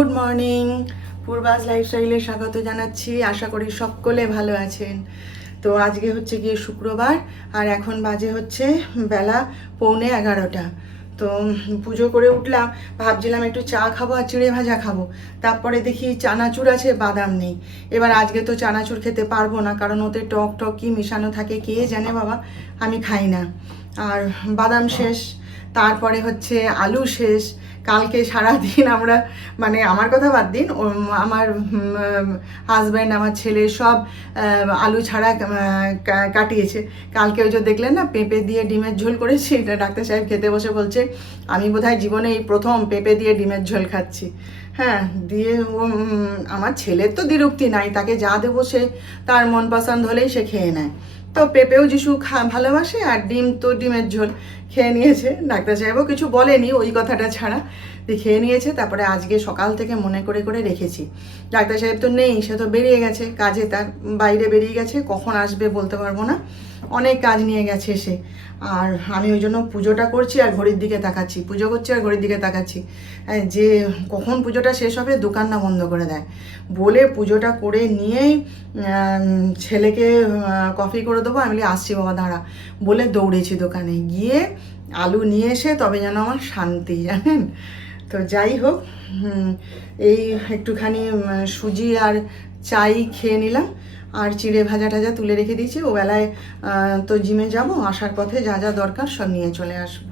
Good morning. পূর্বাস লাইফস্টাইলে স্বাগত জানাচ্ছি। আশা করি সকলে ভালো আছেন। তো আজকে হচ্ছে গিয়ে শুক্রবার, আর এখন বাজে হচ্ছে বেলা 11:45। তো পুজো করে উঠলাম, ভাবছিলাম একটু চা খাবো আর চিড়ে ভাজা খাবো। তারপরে দেখি চানাচুর আছে, বাদাম নেই। এবার আজকে তো চানাচুর খেতে পারবো না, কারণ ওতে টক টক কি মেশানো থাকে কে জানে বাবা, আমি খাই না। আর বাদাম শেষ, তারপরে হচ্ছে আলু শেষ। কালকে সারাদিন আমরা, মানে আমার কথা বাদ দিন, আমার হাজব্যান্ড, আমার ছেলে সব আলু ছাড়া কাটিয়েছে। কালকে ওই যে দেখলেন না, পেঁপে দিয়ে ডিমের ঝোল করেছি, এটা ডাক্তার সাহেব খেতে বসে বলছে আমি বোধহয় জীবনে এই প্রথম পেঁপে দিয়ে ডিমের ঝোল খাচ্ছি। হ্যাঁ, দিয়ে আমার ছেলের তো দ্বিরুক্তি নাই, তাকে যা দেবো সে তার মন পছন্দ হলেই সে খেয়ে নেয়। তো পেঁপেও যিশু ভালোবাসে, আর ডিম তো ডিমের ঝোল খেয়ে নিয়েছে। ডাক্তার সাহেবও কিছু বলেনি ওই কথাটা ছাড়া, খেয়ে নিয়েছে। তারপরে আজকে সকাল থেকে মনে করে করে রেখেছি। ডাক্তার সাহেব তো নেই, সে তো বেরিয়ে গেছে কাজে, তার বাইরে বেরিয়ে গেছে, কখন আসবে বলতে পারবো না, অনেক কাজ নিয়ে গেছে সে। আর আমি ওই জন্য পুজোটা করছি আর ঘড়ির দিকে তাকাচ্ছি, পুজো করছি আর ঘড়ির দিকে তাকাচ্ছি যে কখন পুজোটা শেষ হবে, দোকান না বন্ধ করে দেয় বলে পুজোটা করে নিয়েই ছেলেকে কফি করে দেবো। আমি আসছি বাবা দাঁড়া বলে দৌড়েছি দোকানে, গিয়ে আলু নিয়ে এসে তবে যেন আমার শান্তি, জানেন। তো যাই হোক, এই একটুখানি সুজি আর চাই খেয়ে নিলাম, আর চিড়ে ভাজা টাজা তুলে রেখে দিয়েছি। ও বেলায় তো জিমে যাব, আসার পথে যা যা দরকার সব নিয়ে চলে আসবো।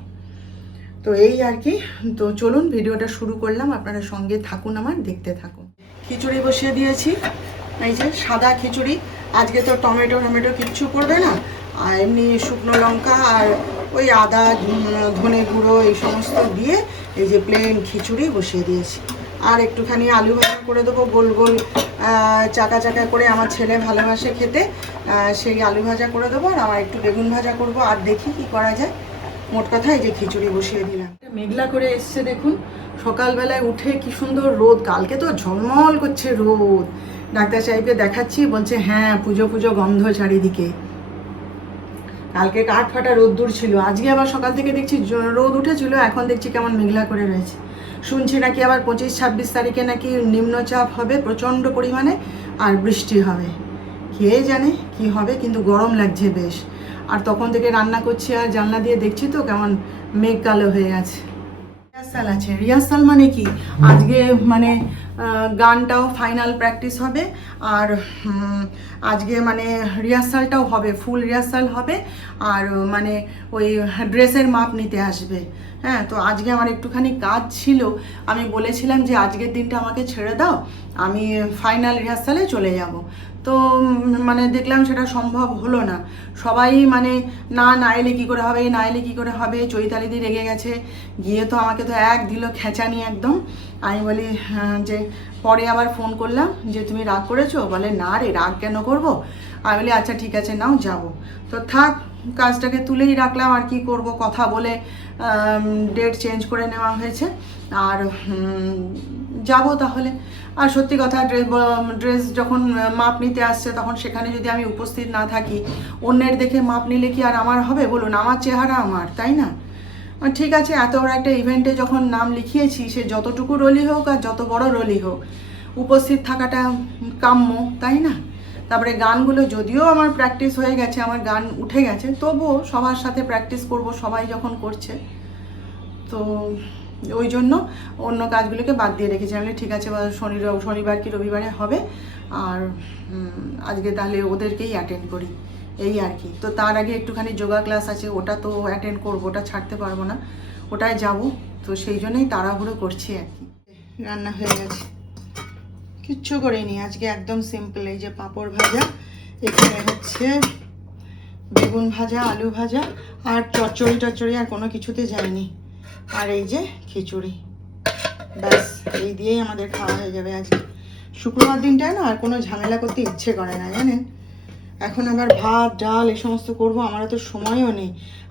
তো এই আর কি। তো চলুন ভিডিওটা শুরু করলাম, আপনারা সঙ্গে থাকুন, আমার দেখতে থাকুন। খিচুড়ি বসিয়ে দিয়েছি, এই যে সাদা খিচুড়ি। আজকে তো টমেটো কিচ্ছু পড়বে না, আর এমনি শুকনো লঙ্কা আর ওই আদা ধনে গুঁড়ো এই সমস্ত দিয়ে এই যে প্লেন খিচুড়ি বসিয়ে দিয়েছি। আর একটুখানি আলু ভাজা করে দেবো, গোল গোল চাকা চাকা করে, আমার ছেলে ভালোবাসে খেতে, সেই আলু ভাজা করে দেবো। আর আমার একটু বেগুন ভাজা করব, আর দেখি কি করা যায়। মোট কথা এই যে খিচুড়ি বসিয়ে দিলাম। মেঘলা করে এসছে দেখুন, সকালবেলায় উঠে কি সুন্দর রোদ, কালকে তো ঝলমল করছে রোদ। ডাক্তার সাহেবকে দেখাচ্ছি, বলছে হ্যাঁ পুজো পুজো গন্ধ চারিদিকে। কালকে কাঠ ফাটা রোদ্দুর ছিল, আজকে আবার সকাল থেকে দেখছি রোদ উঠেছিল, এখন দেখছি কেমন মেঘলা করে রয়েছে। শুনছি নাকি আবার 25-26 তারিখে নাকি নিম্নচাপ হবে প্রচণ্ড পরিমাণে, আর বৃষ্টি হবে। কে জানে কি হবে, কিন্তু গরম লাগছে বেশ। আর তখন থেকে রান্না করছি আর জানলা দিয়ে দেখছি তো কেমন মেঘ কালো হয়ে গেছে। রিহার্সাল আছে। রিহার্সাল মানে কি, আজকে মানে গানটাও ফাইনাল প্র্যাকটিস হবে, আর আজকে মানে রিহার্সালটাও হবে, ফুল রিহার্সাল হবে। আর মানে ওই ড্রেসের মাপ নিতে আসবে। হ্যাঁ, তো আজকে আমার একটুখানি কাজ ছিল, আমি বলেছিলাম যে আজকের দিনটা আমাকে ছেড়ে দাও, আমি ফাইনাল রিহার্সালে চলে যাব। তো মানে দেখলাম সেটা সম্ভব হলো না। সবাই মানে না এলে কী করে হবে, না এলে কী করে হবে, চৈতালিদি রেগে গেছে, গিয়ে তো আমাকে তো এক দিল খেঁচানি একদম। আমি বলি যে পরে আবার ফোন করলাম যে তুমি রাগ করেছো, বলে না রে রাগ কেন করবো। আমি বলি আচ্ছা ঠিক আছে নাও যাব। তো থাক, কাজটাকে তুলেই রাখলাম, আর কি করব, কথা বলে ডেট চেঞ্জ করে নেওয়া হয়েছে। আর যাব তাহলে। আর সত্যি কথা, ড্রেস যখন মাপ নিতে আসছে, তখন সেখানে যদি আমি উপস্থিত না থাকি, অন্যের দেখে মাপ নিলে কি আর আমার হবে বলুন, আমার চেহারা আমার, তাই না। ঠিক আছে, এত বড় একটা ইভেন্টে যখন নাম লিখিয়েছি, সে যতটুকু রোলই হোক আর যত বড় রোলই হোক, উপস্থিত থাকাটা কাম্য, তাই না। তারপরে গানগুলো যদিও আমার প্র্যাকটিস হয়ে গেছে, আমার গান উঠে গেছে, তবুও সবার সাথে প্র্যাকটিস করব, সবাই যখন করছে। তো ওই জন্য অন্য কাজগুলোকে বাদ দিয়ে রেখেছি। আমি ঠিক আছে, শনিবার কি রবিবারে হবে, আর আজকে তাহলে ওদেরকেই অ্যাটেন্ড করি, এই আর কি। তো তার আগে একটুখানি যোগা ক্লাস আছে, ওটা তো অ্যাটেন্ড করবো, ওটা ছাড়তে পারবো না, ওটায় যাব। তো সেই জন্যই তাড়াহুড়ো করছি আর কি। রান্না হয়ে গেছে, কিচ্ছু করিনি আজকে, একদম সিম্পল। এই যে পাঁপড় ভাজা, এখানে হচ্ছে বেগুন ভাজা, আলু ভাজা, আর চচ্চড়ি আর কোনো কিছুতে যায়নি। আর এই যে খিচুড়ি, ব্যাস এই দিয়েই আমাদের খাওয়া হয়ে যাবে আজকে। শুক্রবার দিনটায় না আর কোনো ঝামেলা করতে ইচ্ছে করে না, জানেন। এখন আবার ভাত ডাল এ সমস্ত করবো, আমার তো সময়ও নেই।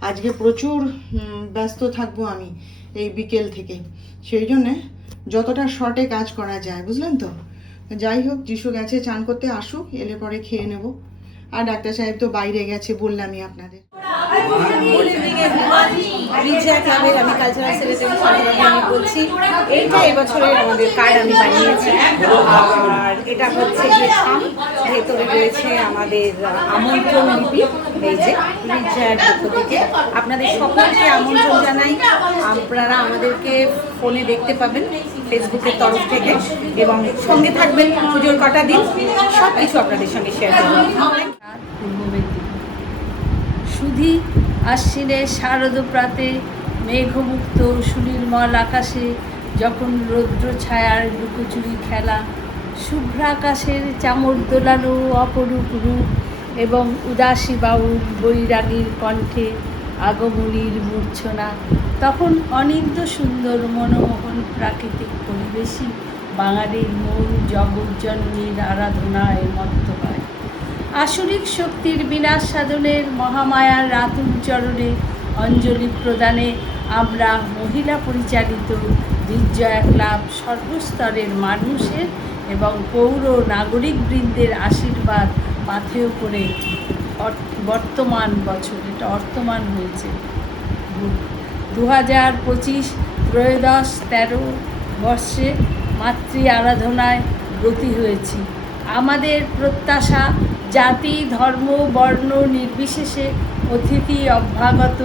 আজকে প্রচুর ব্যস্ত থাকবো আমি এই বিকেল থেকে, সেই জন্যে যতটা শর্টে কাজ করা যায়, বুঝলেন তো। যাই হোক, যিশু গেছে চান করতে, আসুক, এলে পরে খেয়ে নেব। আর ডাক্তার সাহেব তো বাইরে গেছে, বললামই আপনাদের। ক্লাবের আমি কালচারাল সেক্রেটারি আমি বলছি। এইটা এবছরের আমাদের কার্ড আমি বানিয়েছি, আর এটা হচ্ছে যে খাম, ভেতরে রয়েছে আমাদের আমন্ত্রণ লিপি। এই যে রিচার্ড পক্ষ থেকে আপনাদের সকলকে আমন্ত্রণ জানাই। আপনারা আমাদেরকে ফোনে দেখতে পাবেন ফেসবুকের তরফ থেকে, এবং সঙ্গে থাকবেন পুজোর কটা দিন, সব কিছু আপনাদের সঙ্গে শেয়ার করবেন। সুধী আশ্বিনে শারদ প্রাতে মেঘমুক্ত সুনির্মল আকাশে যখন রৌদ্র ছায়ার লুকোচুরি খেলা, শুভ্র আকাশের চামর দোলানো অপরূপ রূপ এবং উদাসী বাউল বৈরাগীর কণ্ঠে আগমনীর মূর্ছনা, তখন অনিন্দ্য সুন্দর মনোমোহন প্রাকৃতিক পরিবেশই বাঙালির মন জগজ্জননীর আরাধনায় মত্ত হয়। আসরিক শক্তির বিনাশ সাধনের মহামায়ার রাতুল চরণে অঞ্জলি প্রদানে আমরা মহিলা পরিচালিত বিজয়া ক্লাব সর্বস্তরের মানুষের এবং পৌর নাগরিকবৃন্দের আশীর্বাদ পাথেয় করে বর্তমান বছর, এটা অর্তমান হয়েছে 2025 ত্রয়োদশ-13 বর্ষে মাতৃ আরাধনায় ব্রতী হয়েছি। আমাদের প্রত্যাশা জাতি ধর্ম বর্ণ নির্বিশেষে অতিথি অভ্যাগত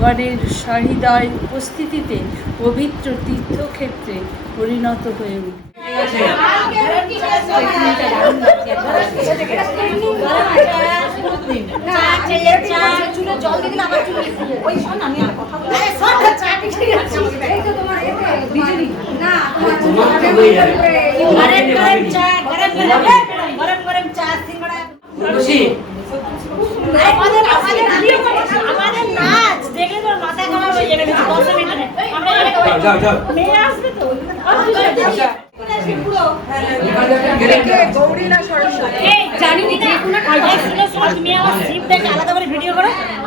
গণের সহৃদয় উপস্থিতিতে পবিত্র তীর্থক্ষেত্রে পরিণত হয়ে উঠবে।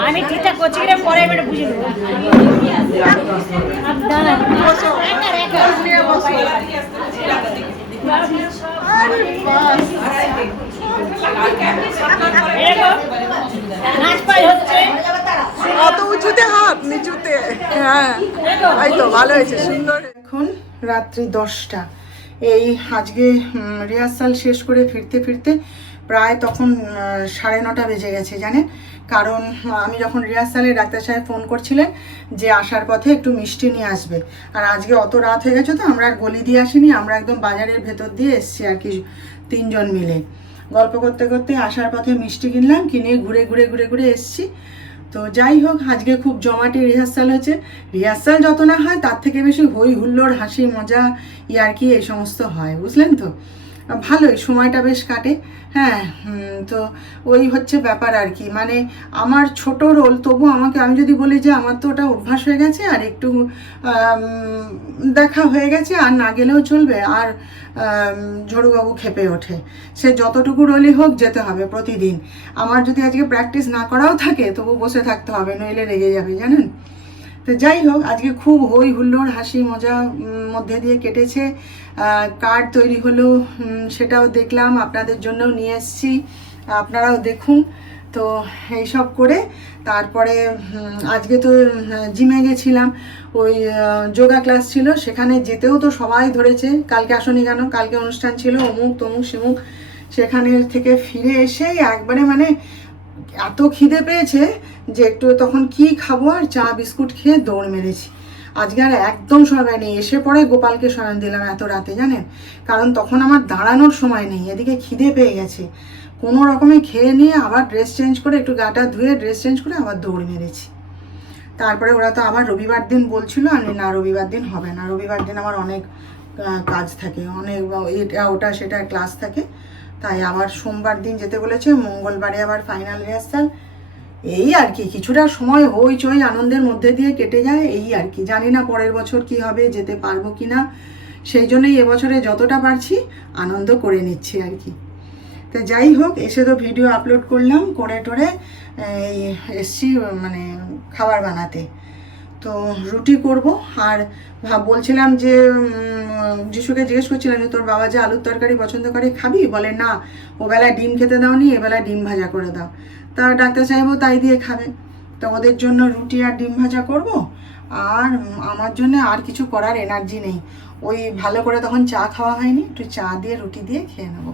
আমি ঠিকঠাক করছি কিনা পরে আমি বুঝে নেবো। অত উঁচুতে হাত নিচুতে, হ্যাঁ এই তো ভালো হয়েছে, সুন্দর। এখন রাত্রি 10টা। এই আজকে রিহার্সাল শেষ করে ফিরতে ফিরতে প্রায় তখন 9:30 বেজে গেছে জানেন। কারণ আমি যখন রিহার্সালে ডাক্তার সাহেব ফোন করছিলেন যে আসার পথে একটু মিষ্টি নিয়ে আসবে, আর আজকে অত রাত হয়ে গেছে তো আমরা আর গলি দিয়ে আসিনি, আমরা একদম বাজারের ভেতর দিয়ে এসছি আর কি, 3 জন মিলে গল্প করতে করতে আসার পথে মিষ্টি কিনলাম, কিনে ঘুরে ঘুরে ঘুরে ঘুরে এসছি। তো যাই হোক, আজকে খুব জমাটি রিহার্সাল হয়েছে। রিহার্সাল যত না হয় তার থেকে বেশি হই হুল্লোড় হাসি মজা ইয়ার্কি এই সমস্ত হয়, বুঝলেন তো। ভালোই সময়টা বেশ কাটে। হ্যাঁ, তো ওই হচ্ছে ব্যাপার আর কি। মানে আমার ছোট রোল, তবু আমাকে, আমি যদি বলি যে আমার তো ওটা অভ্যাস হয়ে গেছে আর একটু দেখা হয়ে গেছে, আর না গেলেও চলবে। আর ঝড়ুবাবু খেপে ওঠে, সে যতটুকু রোলই হোক যেতে হবে প্রতিদিন। আমার যদি আজকে প্র্যাকটিস না করাও থাকে তবু বসে থাকতে হবে, নইলে রেগে যাবে জানেন। তো যাই হোক, আজকে খুব হই হুল্লোড় হাসি মজা মধ্যে দিয়ে কেটেছে। কার্ড তৈরি হলো, সেটাও দেখলাম, আপনাদের জন্যও নিয়ে এসেছি, আপনারাও দেখুন। তো এইসব করে তারপরে আজকে তো জিমে গেছিলাম, ওই যোগা ক্লাস ছিল, সেখানে যেতেও তো সবাই ধরেছে, কালকে আসনি কেন, কালকে অনুষ্ঠান ছিল অমুক তমুক সিমুক। সেখানে থেকে ফিরে এসেই একবারে মানে এত খিদে পেয়েছে যে একটু তখন কি খাবো, আর চা বিস্কুট খেয়ে দৌড় মেরেছি। আজকে আর একদম সময় নেই, এসে পরে গোপালকে শয়ন দিলাম এত রাতে জানেন, কারণ তখন আমার দাঁড়ানোর সময় নেই, এদিকে খিদে পেয়ে গেছে। কোনো রকমে খেয়ে নিয়ে আবার ড্রেস চেঞ্জ করে, একটু গাটা ধুয়ে ড্রেস চেঞ্জ করে আবার দৌড় মেরেছি। তারপরে ওরা তো আবার রবিবার দিন বলছিল, আমি না রবিবার দিন হবে না, রবিবার দিন আমার অনেক কাজ থাকে, অনেক এটা ওটা সেটা ক্লাস থাকে, তাই আবার সোমবার দিন যেতে বলেছে, মঙ্গলবারে আবার ফাইনাল রিহার্সাল। এই আর কি, কিছুটা সময় হইচই আনন্দের মধ্যে দিয়ে কেটে যায়, এই আর কি। জানি না পরের বছর কি হবে, যেতে পারবো কি না, সেই জন্যই এবছরে যতটা পারছি আনন্দ করে নিচ্ছি আর কি। তো যাই হোক, এসে তো ভিডিও আপলোড করলাম, করে টোরে এসছি মানে খাবার বানাতে। তো রুটি করব, আর বলছিলাম যে যিশুকে জিজ্ঞেস করছিলাম যে তোর বাবা যে আলুর তরকারি পছন্দ করে খাবি, বলে না, ও বেলা ডিম খেতে দাওনি, এবেলা ডিম ভাজা করে দাও। তা ডাক্তার সাহেবও তাই দিয়ে খাবে। তো ওদের জন্য রুটি আর ডিম ভাজা করব। আর আমার জন্য আর কিছু করার এনার্জি নেই। ওই ভালো করে তখন চা খাওয়া হয়নি, একটু চা দিয়ে রুটি দিয়ে খেয়ে নেবো।